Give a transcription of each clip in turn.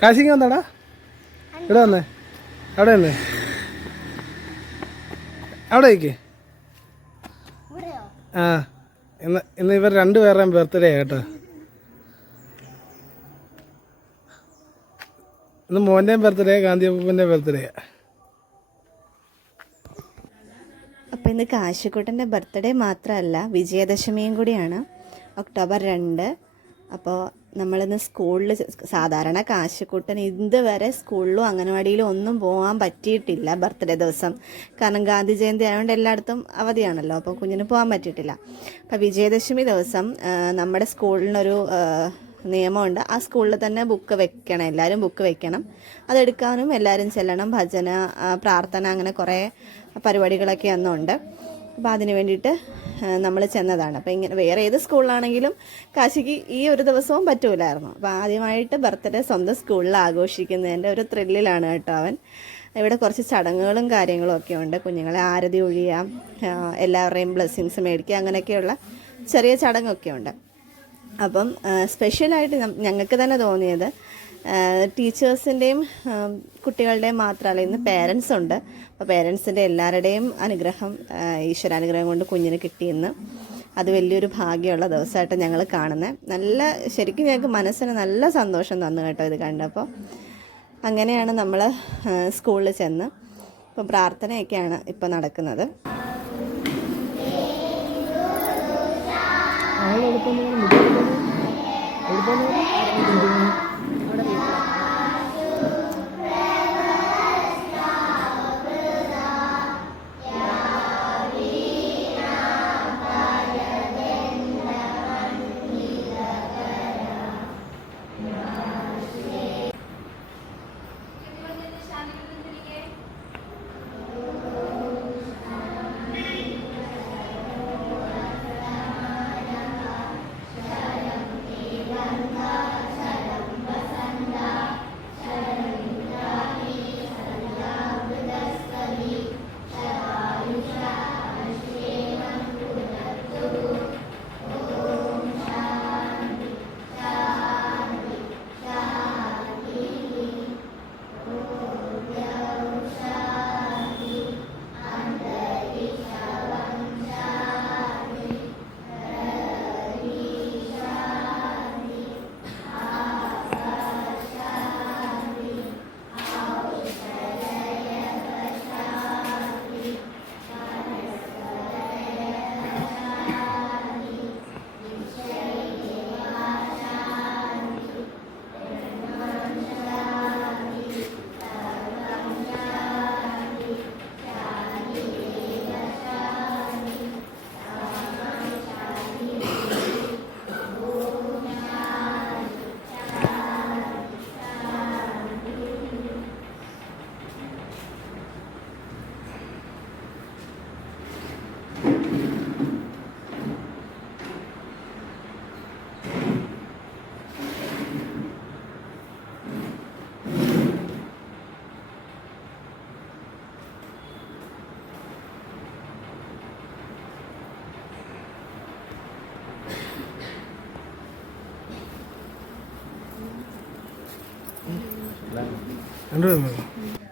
കാശിക്ക് വന്നാടാ, ഇവിടെ വന്നേ, അവിടെ വന്നേ, അവിടെ ഇരിക്കേ. ആ ഇന്ന് ഇവർ രണ്ടുപേരുടെയും ബർത്ത്ഡേ കേട്ടോ. ഇന്ന് മോൻ്റെയും ബർത്ത്ഡേ, ഗാന്ധിയപ്പൻ്റെ ബർത്ത്ഡേ. അപ്പോൾ ഇന്ന് കാശിക്കുട്ടൻ്റെ ബർത്ത്ഡേ മാത്രമല്ല, വിജയദശമിയും കൂടിയാണ്, ഒക്ടോബർ 2. അപ്പോൾ നമ്മളിന്ന് സ്കൂളിൽ, സാധാരണ കാശിക്കുട്ടൻ ഇതുവരെ സ്കൂളിലും അംഗനവാടിയിലും ഒന്നും പോകാൻ പറ്റിയിട്ടില്ല ബർത്ത്ഡേ ദിവസം. കാരണം ഗാന്ധി ജയന്തി ആയതുകൊണ്ട് എല്ലായിടത്തും അവധിയാണല്ലോ, അപ്പോൾ കുഞ്ഞിന് പോകാൻ പറ്റിയിട്ടില്ല. അപ്പോൾ വിജയദശമി ദിവസം നമ്മുടെ സ്കൂളിനൊരു നിയമമുണ്ട്. ആ സ്കൂളിൽ തന്നെ ബുക്ക് വെക്കണം, എല്ലാവരും ബുക്ക് വെക്കണം. അതെടുക്കാനും എല്ലാവരും ചെല്ലണം. ഭജന, പ്രാർത്ഥന, അങ്ങനെ കുറേ പരിപാടികളൊക്കെ അന്നുണ്ട്. അപ്പോൾ അതിന് വേണ്ടിയിട്ട് നമ്മൾ ചെന്നതാണ്. അപ്പോൾ ഇങ്ങനെ വേറെ ഏത് സ്കൂളിലാണെങ്കിലും കാശിക്ക് ഈ ഒരു ദിവസവും പറ്റൂലായിരുന്നു. അപ്പോൾ ആദ്യമായിട്ട് ബർത്ത്ഡേ സ്വന്തം സ്കൂളിൽ ആഘോഷിക്കുന്നതിൻ്റെ ഒരു ത്രില്ലിലാണ് കേട്ടോ അവൻ. ഇവിടെ കുറച്ച് ചടങ്ങുകളും കാര്യങ്ങളും ഒക്കെ ഉണ്ട്. കുഞ്ഞുങ്ങളെ ആരതി ഒഴിയാം, എല്ലാവരുടെയും ബ്ലെസ്സിങ്സ് മേടിക്കുക, അങ്ങനെയൊക്കെയുള്ള ചെറിയ ചടങ്ങൊക്കെ ഉണ്ട്. അപ്പം സ്പെഷ്യലായിട്ട് ഞങ്ങൾക്ക് തന്നെ തോന്നിയത് ടീച്ചേഴ്സിൻ്റെയും കുട്ടികളുടെയും മാത്രമല്ല, ഇന്ന് പേരൻസ് ഉണ്ട്. അപ്പോൾ പേരൻസിൻ്റെ എല്ലാവരുടെയും അനുഗ്രഹം, ഈശ്വരാനുഗ്രഹം കൊണ്ട് കുഞ്ഞിന് കിട്ടിയെന്ന്, അത് വലിയൊരു ഭാഗ്യമുള്ള ദിവസമായിട്ട് ഞങ്ങൾ കാണുന്നത്. നല്ല, ശരിക്കും ഞങ്ങൾക്ക് മനസ്സിന് നല്ല സന്തോഷം തന്നു കേട്ടോ ഇത് കണ്ടപ്പോൾ. അങ്ങനെയാണ് നമ്മൾ സ്കൂളിൽ ചെന്ന് ഇപ്പം പ്രാർത്ഥനയൊക്കെയാണ് ഇപ്പം നടക്കുന്നത്.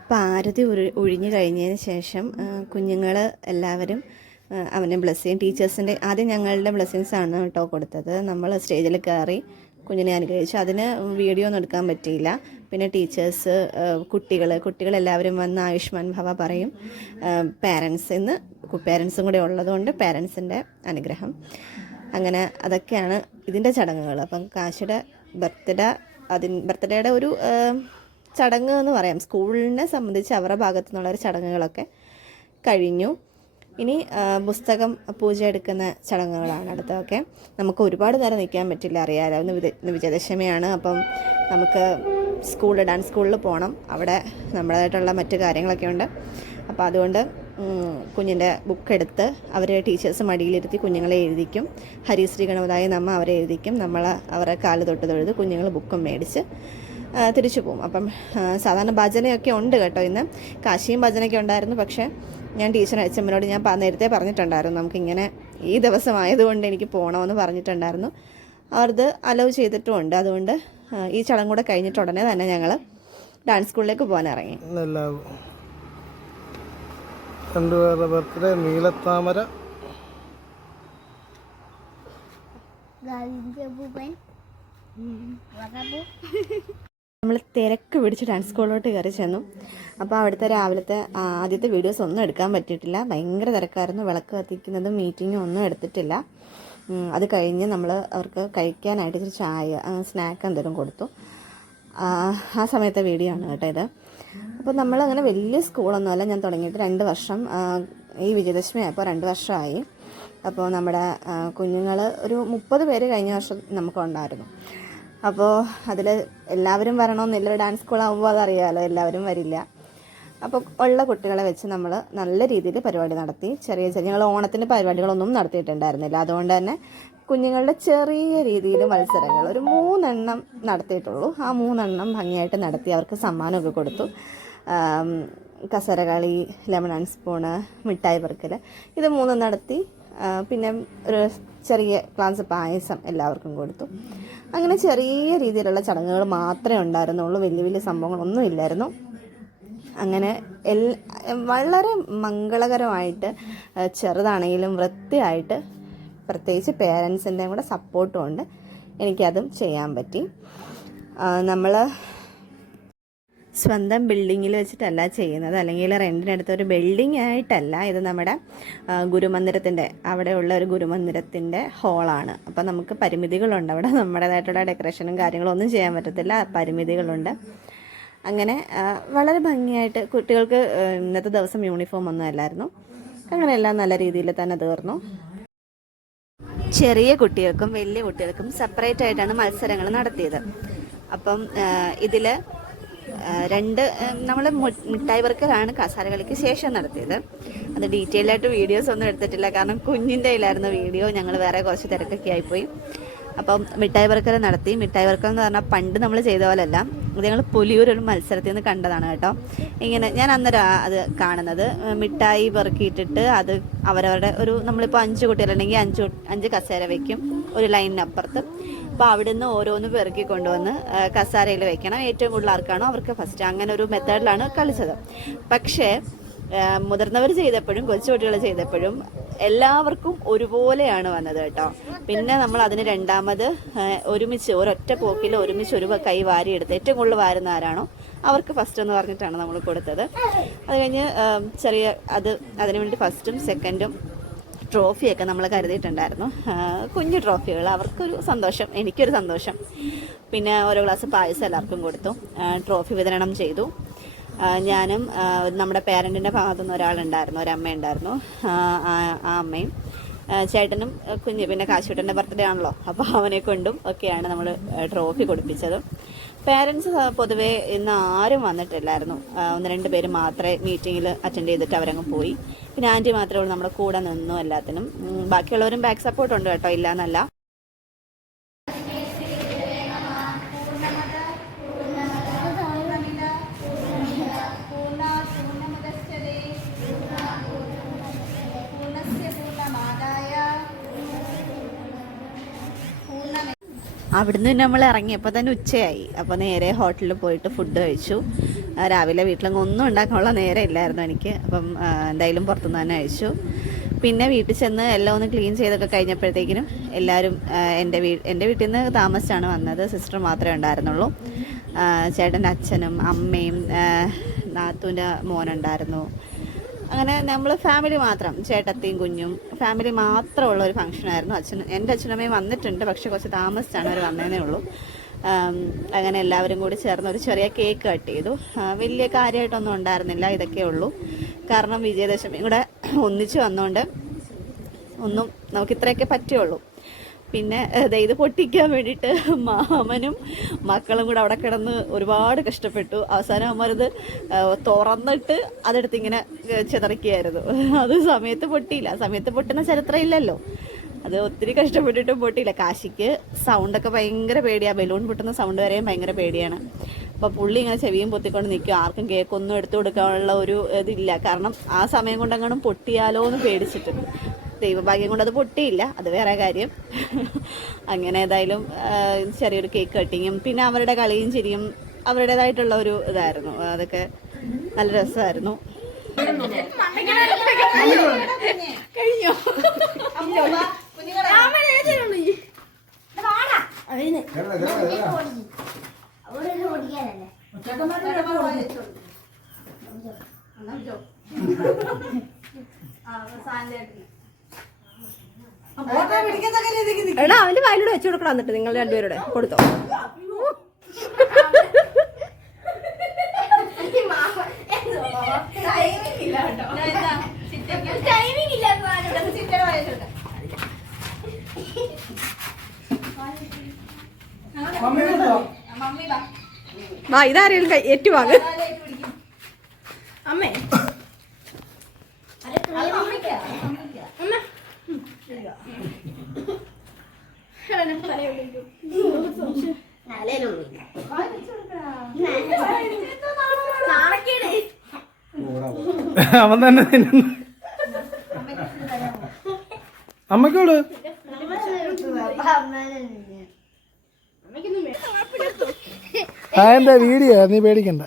അപ്പോൾ ആരതി ഒഴിഞ്ഞു കഴിഞ്ഞതിന് ശേഷം കുഞ്ഞുങ്ങൾ എല്ലാവരും അവനെ ബ്ലെസ് ചെയ്യും. ടീച്ചേഴ്സിൻ്റെ ആദ്യം ഞങ്ങളുടെ ബ്ലെസ്സിങ്സാണ് കേട്ടോ കൊടുത്തത്. നമ്മൾ സ്റ്റേജിൽ കയറി കുഞ്ഞിനെ അനുഗ്രഹിച്ചു. അതിന് വീഡിയോ ഒന്നും എടുക്കാൻ പറ്റിയില്ല. പിന്നെ ടീച്ചേഴ്സ്, കുട്ടികളെല്ലാവരും വന്ന് ആയുഷ്മാൻ ഭവ പറയും. പേരൻസും കൂടെ ഉള്ളതുകൊണ്ട് പേരൻസിൻ്റെ അനുഗ്രഹം. അങ്ങനെ അതൊക്കെയാണ് ഇതിൻ്റെ ചടങ്ങുകൾ. അപ്പം കാശിയുടെ ബർത്ത്ഡേയുടെ ഒരു ചടങ്ങ് എന്ന് പറയാം. സ്കൂളിനെ സംബന്ധിച്ച് അവരുടെ ഭാഗത്തു നിന്നുള്ളൊരു ചടങ്ങുകളൊക്കെ കഴിഞ്ഞു. ഇനി പുസ്തകം പൂജ എടുക്കുന്ന ചടങ്ങുകളാണ് അടുത്തതൊക്കെ. നമുക്ക് ഒരുപാട് നേരം നിൽക്കാൻ പറ്റില്ല, അറിയാലോ. ഇന്ന് വിജയദശമിയാണ്. അപ്പം നമുക്ക് ഡാൻസ് സ്കൂളിൽ പോകണം. അവിടെ നമ്മുടേതായിട്ടുള്ള മറ്റു കാര്യങ്ങളൊക്കെ ഉണ്ട്. അപ്പോൾ അതുകൊണ്ട് കുഞ്ഞിൻ്റെ ബുക്കെടുത്ത് ടീച്ചേഴ്സ് മടിയിലിരുത്തി കുഞ്ഞുങ്ങളെ എഴുതിക്കും. ഹരിശ്രീ ഗണപതായ നമ്മ അവരെ എഴുതിക്കും. നമ്മൾ അവരെ കാല് തൊട്ട് തൊഴുത് കുഞ്ഞുങ്ങൾ ബുക്കും മേടിച്ച് തിരിച്ചു പോകും. അപ്പം സാധാരണ ഭജനയൊക്കെ ഉണ്ട് കേട്ടോ. ഇന്ന് കാശിയും ഭജനയൊക്കെ ഉണ്ടായിരുന്നു. പക്ഷേ ഞാൻ ടീച്ചർ അച്ഛമ്മനോട് ഞാൻ നേരത്തെ പറഞ്ഞിട്ടുണ്ടായിരുന്നു, നമുക്കിങ്ങനെ ഈ ദിവസമായതുകൊണ്ട് എനിക്ക് പോകണമെന്ന് പറഞ്ഞിട്ടുണ്ടായിരുന്നു. അവരത് അലൗ ചെയ്തിട്ടുമുണ്ട്. അതുകൊണ്ട് ഈ ചടങ്ങ് കൂടെ കഴിഞ്ഞിട്ട് ഉടനെ തന്നെ ഞങ്ങൾ ഡാൻസ് സ്കൂളിലേക്ക് പോകാൻ ഇറങ്ങി. രണ്ടുപേരുടെ ബർത്ത്ഡേ നീലത്താമര. നമ്മൾ തിരക്ക് പിടിച്ച് ഡാൻസ് സ്കൂളിലോട്ട് കയറി ചെന്നു. അപ്പോൾ അവിടുത്തെ രാവിലത്തെ ആദ്യത്തെ വീഡിയോസ് ഒന്നും എടുക്കാൻ പറ്റിയിട്ടില്ല. ഭയങ്കര തിരക്കായിരുന്നു. വിളക്ക് കത്തിക്കുന്നതും മീറ്റിങ്ങും ഒന്നും എടുത്തിട്ടില്ല. അത് കഴിഞ്ഞ് നമ്മൾ അവർക്ക് കഴിക്കാനായിട്ട് ഇച്ചിരി ചായ സ്നാക്ക് എന്തെങ്കിലും കൊടുത്തു. ആ സമയത്തെ വീഡിയോ ആണ് കേട്ടോ ഇത്. അപ്പോൾ നമ്മളങ്ങനെ വലിയ സ്കൂളൊന്നുമല്ല. ഞാൻ തുടങ്ങിയിട്ട് 2 വർഷം, ഈ വിജയദശമി ആയപ്പോൾ 2 വർഷമായി. അപ്പോൾ നമ്മുടെ കുഞ്ഞുങ്ങൾ ഒരു 30 പേര് കഴിഞ്ഞ വർഷം നമുക്കുണ്ടായിരുന്നു. അപ്പോൾ അതിൽ എല്ലാവരും വരണമെന്നില്ല. ഡാൻസ് സ്കൂളാകുമ്പോൾ അതറിയാമല്ലോ, എല്ലാവരും വരില്ല. അപ്പോൾ ഉള്ള കുട്ടികളെ വെച്ച് നമ്മൾ നല്ല രീതിയിൽ പരിപാടി നടത്തി. ഞങ്ങൾ ഓണത്തിൻ്റെ പരിപാടികളൊന്നും നടത്തിയിട്ടുണ്ടായിരുന്നില്ല. അതുകൊണ്ട് തന്നെ കുഞ്ഞുങ്ങളുടെ ചെറിയ രീതിയിൽ മത്സരങ്ങൾ ഒരു 3 എണ്ണം നടത്തിയിട്ടുള്ളൂ. ആ 3 എണ്ണം ഭംഗിയായിട്ട് നടത്തി. അവർക്ക് സമ്മാനമൊക്കെ കൊടുത്തു. കസരകളി, ലെമൺ ആൻഡ് സ്പൂണ്, മിഠായി പെറുക്കൽ, ഇത് 3 നടത്തി. പിന്നെ ഒരു ചെറിയ ഗ്ലാസ് പായസം എല്ലാവർക്കും കൊടുത്തു. അങ്ങനെ ചെറിയ രീതിയിലുള്ള ചടങ്ങുകൾ മാത്രമേ ഉണ്ടായിരുന്നുള്ളൂ. വലിയ വലിയ സംഭവങ്ങളൊന്നും ഇല്ലായിരുന്നു. അങ്ങനെ വളരെ മംഗളകരമായിട്ട്, ചെറുതാണെങ്കിലും വൃത്തിയായിട്ട്, പ്രത്യേകിച്ച് പേരൻസിൻ്റെയും കൂടെ സപ്പോർട്ടും കൊണ്ട് എനിക്കതും ചെയ്യാൻ പറ്റി. നമ്മൾ സ്വന്തം ബിൽഡിങ്ങിൽ വെച്ചിട്ടല്ല ചെയ്യുന്നത്, അല്ലെങ്കിൽ റെൻറ്റിനെടുത്ത ഒരു ബിൽഡിംഗ് ആയിട്ടല്ല. ഇത് നമ്മുടെ ഗുരുമന്ദിരത്തിൻ്റെ അവിടെയുള്ള ഒരു ഗുരുമന്ദിരത്തിൻ്റെ ഹോളാണ്. അപ്പോൾ നമുക്ക് പരിമിതികളുണ്ട്. അവിടെ നമ്മുടേതായിട്ടുള്ള ഡെക്കറേഷനും കാര്യങ്ങളും ഒന്നും ചെയ്യാൻ പറ്റത്തില്ല, പരിമിതികളുണ്ട്. അങ്ങനെ വളരെ ഭംഗിയായിട്ട് കുട്ടികൾക്ക് ഇന്നത്തെ ദിവസം യൂണിഫോം ഒന്നും അല്ലായിരുന്നു. അങ്ങനെ എല്ലാം നല്ല രീതിയിൽ തന്നെ തീർന്നു. ചെറിയ കുട്ടികൾക്കും വലിയ കുട്ടികൾക്കും സെപ്പറേറ്റ് ആയിട്ടാണ് മത്സരങ്ങൾ നടത്തിയത്. അപ്പം ഇതിൽ നമ്മൾ മിഠായി പെറുക്കലാണ് കസാരകളിക്ക് ശേഷം നടത്തിയത്. അത് ഡീറ്റെയിൽ ആയിട്ട് വീഡിയോസ് ഒന്നും എടുത്തിട്ടില്ല, കാരണം കുഞ്ഞിൻ്റെ കയ്യിലായിരുന്നു വീഡിയോ. ഞങ്ങൾ വേറെ കുറച്ച് തിരക്കൊക്കെ ആയിപ്പോയി. അപ്പം മിഠായി പെറുക്കൽ നടത്തി. മിഠായി പെറുക്കൽ എന്ന് പറഞ്ഞാൽ പണ്ട് നമ്മൾ ചെയ്ത പോലെയല്ല. ഇത് ഞങ്ങൾ പുലിയൂരൊരു മത്സരത്തിൽ നിന്ന് കണ്ടതാണ് കേട്ടോ. ഇങ്ങനെ ഞാൻ അന്നേരം അത് കാണുന്നത്. മിഠായി പെറുക്കിയിട്ടിട്ട് അത് അവരവരുടെ ഒരു, നമ്മളിപ്പോൾ 5 കുട്ടികളുണ്ടെങ്കിൽ 5 കസേര വയ്ക്കും ഒരു ലൈനിനപ്പുറത്ത്. അപ്പോൾ അവിടുന്ന് ഓരോന്ന് പെറുക്കി കൊണ്ടുവന്ന് കസാരയിൽ വെക്കണം. ഏറ്റവും കൂടുതൽ ആർക്കാണോ അവർക്ക് ഫസ്റ്റ്. അങ്ങനെ ഒരു മെത്തേഡിലാണ് കളിച്ചത്. പക്ഷേ മുതിർന്നവർ ചെയ്തപ്പോഴും കൊച്ചുകുട്ടികൾ ചെയ്തപ്പോഴും എല്ലാവർക്കും ഒരുപോലെയാണ് വന്നത് കേട്ടോ. പിന്നെ നമ്മൾ അതിന് രണ്ടാമത് ഒരുമിച്ച് ഒരൊറ്റ പോക്കിൽ ഒരുമിച്ച് ഒരു കൈ വാരിയെടുത്ത് ഏറ്റവും കൂടുതൽ വാരുന്ന ആരാണോ അവർക്ക് ഫസ്റ്റ് എന്ന് പറഞ്ഞിട്ടാണ് നമ്മൾ കൊടുത്തത്. അത് കഴിഞ്ഞ് അതിനു വേണ്ടി ഫസ്റ്റും സെക്കൻഡും ട്രോഫിയൊക്കെ നമ്മൾ കരുതിയിട്ടുണ്ടായിരുന്നു. കുഞ്ഞു ട്രോഫികൾ, അവർക്കൊരു സന്തോഷം, എനിക്കൊരു സന്തോഷം. പിന്നെ ഓരോ ഗ്ലാസ് പായസം എല്ലാവർക്കും കൊടുത്തു. ട്രോഫി വിതരണം ചെയ്തു. ഞാനും നമ്മുടെ പേരൻറ്റിൻ്റെ ഭാഗത്തുനിന്ന് ഒരാളുണ്ടായിരുന്നു, ഒരമ്മ ഉണ്ടായിരുന്നു. ആ അമ്മയും ചേട്ടനും കുഞ്ഞ്, പിന്നെ കാശുട്ടൻ്റെ ബർത്ത്ഡേ ആണല്ലോ, അപ്പോൾ അവനെ കൊണ്ടും ഒക്കെയാണ് നമ്മൾ ട്രോഫി കൊടുപ്പിച്ചത്. പേരൻസ് പൊതുവേ ഇന്ന് ആരും വന്നിട്ടില്ലായിരുന്നു. 1-2 പേര് മാത്രമേ മീറ്റിങ്ങിൽ അറ്റൻഡ് ചെയ്തിട്ട് അവരങ്ങ് പോയി. പിന്നെ ആൻറ്റി മാത്രമേ ഉള്ളൂ നമ്മുടെ കൂടെ നിന്നു എല്ലാത്തിനും. ബാക്കിയുള്ളവരും ബാക്ക് സപ്പോർട്ട് ഉണ്ട് കേട്ടോ, ഇല്ല എന്നല്ല. അവിടുന്ന് നമ്മൾ ഇറങ്ങിയപ്പോൾ തന്നെ ഉച്ചയായി. അപ്പോൾ നേരെ ഹോട്ടലിൽ പോയിട്ട് ഫുഡ് കഴിച്ചു. രാവിലെ വീട്ടിലൊന്നും ഒന്നും ഉണ്ടാക്കാനുള്ള നേരം ഇല്ലായിരുന്നു എനിക്ക്. അപ്പം എന്തായാലും പുറത്തുനിന്ന് തന്നെ കഴിച്ചു. പിന്നെ വീട്ടിൽ ചെന്ന് എല്ലാം ഒന്ന് ക്ലീൻ ചെയ്തൊക്കെ കഴിഞ്ഞപ്പോഴത്തേക്കിനും എല്ലാവരും എൻ്റെ വീട്ടിൽ നിന്ന് താമസിച്ചാണ് വന്നത്. സിസ്റ്റർ മാത്രമേ ഉണ്ടായിരുന്നുള്ളൂ. ചേട്ടൻ്റെ അച്ഛനും അമ്മയും നാത്തൂൻ്റെ മോനുണ്ടായിരുന്നു. അങ്ങനെ നമ്മൾ ഫാമിലി മാത്രം, ചേട്ടത്തിയും കുഞ്ഞും ഫാമിലി മാത്രമുള്ള ഒരു ഫംഗ്ഷനായിരുന്നു. എൻ്റെ അച്ഛനമ്മയും വന്നിട്ടുണ്ട്, പക്ഷെ കുറച്ച് താമസിച്ചാണ് അവർ വന്നതേ ഉള്ളൂ. അങ്ങനെ എല്ലാവരും കൂടി ചേർന്ന് ഒരു ചെറിയ കേക്ക് കട്ട് ചെയ്തു. വലിയ കാര്യമായിട്ടൊന്നും ഉണ്ടായിരുന്നില്ല, ഇതൊക്കെ ഉള്ളൂ. കാരണം വിജയദശമി കൂടെ ഒന്നിച്ച് വന്നുകൊണ്ട് ഒന്നും നമുക്ക് ഇത്രയൊക്കെ പറ്റുള്ളൂ. പിന്നെ ഇത് പൊട്ടിക്കാൻ വേണ്ടിയിട്ട് മാമനും മക്കളും കൂടെ അവിടെ കിടന്ന് ഒരുപാട് കഷ്ടപ്പെട്ടു. അവസാനം അമ്മരത് തുറന്നിട്ട് അതെടുത്ത് ഇങ്ങനെ ചിതറിക്കുകയായിരുന്നു. അത് സമയത്ത് പൊട്ടിയില്ല. സമയത്ത് പൊട്ടുന്ന ചരിത്രം ഇല്ലല്ലോ. അത് ഒത്തിരി കഷ്ടപ്പെട്ടിട്ടും പൊട്ടിയില്ല. കാശിക്ക് സൗണ്ടൊക്കെ ഭയങ്കര പേടിയാണ്. ബലൂൺ പൊട്ടുന്ന സൗണ്ട് വരെയും ഭയങ്കര പേടിയാണ്. അപ്പോൾ പുള്ളി ഇങ്ങനെ ചെവിയും പൊത്തിക്കൊണ്ട് നിൽക്കും. ആർക്കും കേക്കൊന്നും എടുത്തു കൊടുക്കാനുള്ള ഒരു ഇതില്ല. കാരണം ആ സമയം കൊണ്ടെങ്ങാനും പൊട്ടിയാലോ എന്ന് പേടിച്ചിട്ട്. ദൈവഭാഗ്യം കൊണ്ട് അത് പൊട്ടിയില്ല, അത് വേറെ കാര്യം. അങ്ങനെ ഏതായാലും ചെറിയൊരു കേക്ക് കട്ടിങ്ങും പിന്നെ അവരുടെ കളിയും ചിരിയും അവരുടേതായിട്ടുള്ള ഒരു ഇതായിരുന്നു. അതൊക്കെ നല്ല രസമായിരുന്നു. കഴിഞ്ഞോ? എടാ അവന്റെ വായിലൂടെ വെച്ചു കൊടുക്കണം. എന്നിട്ട് നിങ്ങൾ രണ്ടുപേരുടെ കൊടുത്തോ. വാ ഇതാരെയും ഏറ്റുവാങ്ങ. അമ്മേ അവൻ തന്നെ തിന്നുന്നു. അമ്മക്കോട് എന്താ വീഡിയോ, നീ പേടിക്കണ്ട.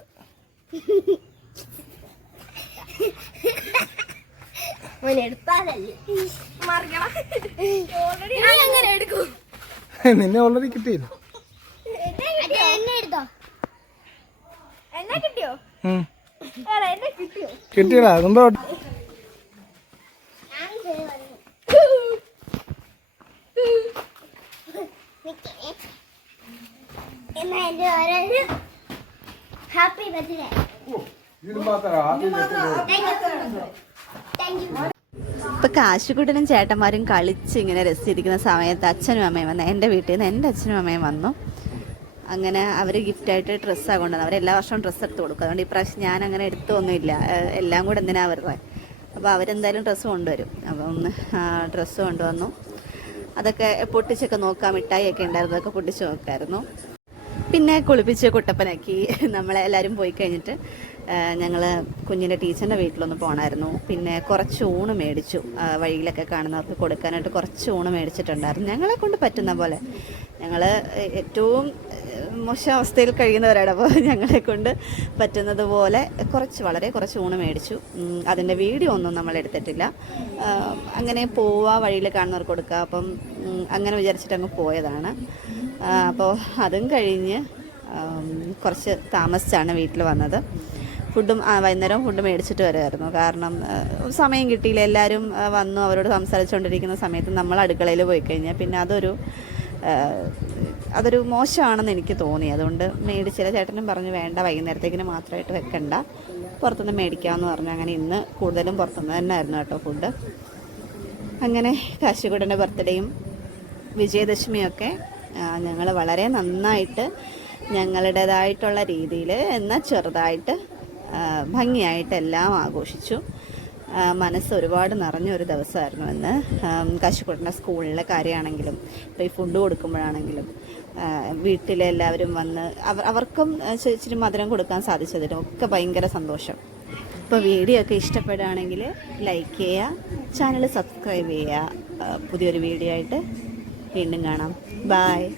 നിന്നെ ഓൾറെഡി കിട്ടിയില്ല. കിട്ടിയടാ മുമ്പോ. Happy birthday. ഇപ്പം കാശുകുട്ടനും ചേട്ടന്മാരും കളിച്ച് ഇങ്ങനെ രസിച്ചിരിക്കുന്ന സമയത്ത് അച്ഛനും അമ്മയും വന്നു. എൻ്റെ വീട്ടിൽ നിന്ന് എൻ്റെ അച്ഛനും അമ്മയും വന്നു. അങ്ങനെ അവർ ഗിഫ്റ്റായിട്ട് ഡ്രസ്സാണ് കൊണ്ടുവന്നത്. അവർ എല്ലാ വർഷവും ഡ്രസ്സ് എടുത്ത് കൊടുക്കും. അതുകൊണ്ട് ഇപ്രാവശ്യം ഞാൻ അങ്ങനെ എടുത്തൊന്നുമില്ല, എല്ലാം കൂടെ എന്തിനാണ് അവരുടെ. അപ്പോൾ അവരെന്തായാലും ഡ്രസ്സ് കൊണ്ടുവരും. അപ്പം ഡ്രസ്സ് കൊണ്ടുവന്നു. അതൊക്കെ പൊട്ടിച്ചൊക്കെ നോക്കാം. മിഠായിയൊക്കെ ഉണ്ടായിരുന്നു, അതൊക്കെ പൊട്ടിച്ച് നോക്കായിരുന്നു. പിന്നെ കുളിപ്പിച്ച് കുട്ടപ്പനാക്കി നമ്മളെല്ലാവരും പോയി കഴിഞ്ഞിട്ട് ഞങ്ങൾ കുഞ്ഞിൻ്റെ ടീച്ചറിൻ്റെ വീട്ടിലൊന്ന് പോകണമായിരുന്നു. പിന്നെ കുറച്ച് ഊണ് മേടിച്ചു. വഴിയിലൊക്കെ കാണുന്നവർക്ക് കൊടുക്കാനായിട്ട് കുറച്ച് ഊണ് മേടിച്ചിട്ടുണ്ടായിരുന്നു. ഞങ്ങളെ കൊണ്ട് പറ്റുന്ന പോലെ. ഞങ്ങൾ ഏറ്റവും മോശം അവസ്ഥയിൽ കഴിയുന്നവരാണ്. അപ്പോൾ ഞങ്ങളെ കൊണ്ട് പറ്റുന്നത് പോലെ വളരെ കുറച്ച് ഊണ് മേടിച്ചു. അതിൻ്റെ വീഡിയോ ഒന്നും നമ്മൾ എടുത്തിട്ടില്ല. അങ്ങനെ പോവുക, വഴിയിൽ കാണുന്നവർക്ക് കൊടുക്കുക. അപ്പം അങ്ങനെ വിചാരിച്ചിട്ട് അങ്ങ് പോയതാണ്. അപ്പോൾ അതും കഴിഞ്ഞ് കുറച്ച് താമസിച്ചാണ് വീട്ടിൽ വന്നത്. ഫുഡും വൈകുന്നേരം ഫുഡ് മേടിച്ചിട്ട് വരുമായിരുന്നു. കാരണം സമയം കിട്ടിയില്ല. എല്ലാവരും വന്നു അവരോട് സംസാരിച്ചുകൊണ്ടിരിക്കുന്ന സമയത്ത് നമ്മൾ അടുക്കളയിൽ പോയി കഴിഞ്ഞാൽ പിന്നെ അതൊരു മോശമാണെന്ന് എനിക്ക് തോന്നി. അതുകൊണ്ട് മേടിച്ചില്ല. ചേട്ടനും പറഞ്ഞു വേണ്ട, വൈകുന്നേരത്തേക്കിന് മാത്രമായിട്ട് വെക്കണ്ട, പുറത്തുനിന്ന് മേടിക്കാമെന്ന് പറഞ്ഞു. അങ്ങനെ ഇന്ന് കൂടുതലും പുറത്തുനിന്ന് തന്നെ ആയിരുന്നു കേട്ടോ ഫുഡ്. അങ്ങനെ കാശിക്കുട്ടൻ്റെ ബർത്ത്ഡേയും വിജയദശമിയൊക്കെ ഞങ്ങൾ വളരെ നന്നായിട്ട് ഞങ്ങളുടേതായിട്ടുള്ള രീതിയിൽ എന്നാൽ ചെറുതായിട്ട് ഭംഗിയായിട്ട് എല്ലാം ആഘോഷിച്ചു. മനസ്സ് ഒരുപാട് നിറഞ്ഞൊരു ദിവസമായിരുന്നു ഇന്ന്. കാശിക്കുട്ടൻ്റെ സ്കൂളിലെ കാര്യമാണെങ്കിലും ഇപ്പോൾ ഈ ഫുഡ് കൊടുക്കുമ്പോഴാണെങ്കിലും വീട്ടിലെല്ലാവരും വന്ന് അവർക്കും ഇച്ചിരി മധുരം കൊടുക്കാൻ സാധിച്ചതിനും ഒക്കെ ഭയങ്കര സന്തോഷം. ഇപ്പോൾ വീഡിയോ ഒക്കെ ഇഷ്ടപ്പെടുകയാണെങ്കിൽ ലൈക്ക് ചെയ്യുക, ചാനൽ സബ്സ്ക്രൈബ് ചെയ്യുക. പുതിയൊരു വീഡിയോ ആയിട്ട് വീണ്ടും കാണാം. ബായ്.